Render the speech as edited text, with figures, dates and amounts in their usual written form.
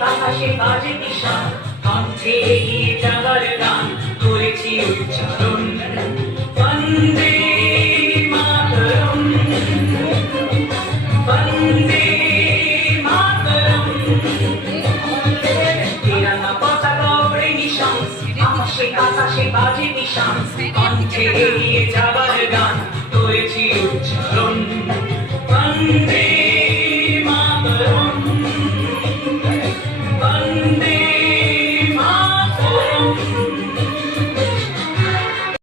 বাতাসে বাজে নিশান, কণ্ঠে এগিয়ে যাবার গান করেছি উচ্চারণ। বন্দে মাতরম, বন্দে মাতরম। তিরঙ্গা পতাকা ওড়ে নিশান, আকাশে বাতাসে বাজে নিশান, কণ্ঠে এগিয়ে যাবার গান করেছি উচ্চারণ। বন্দে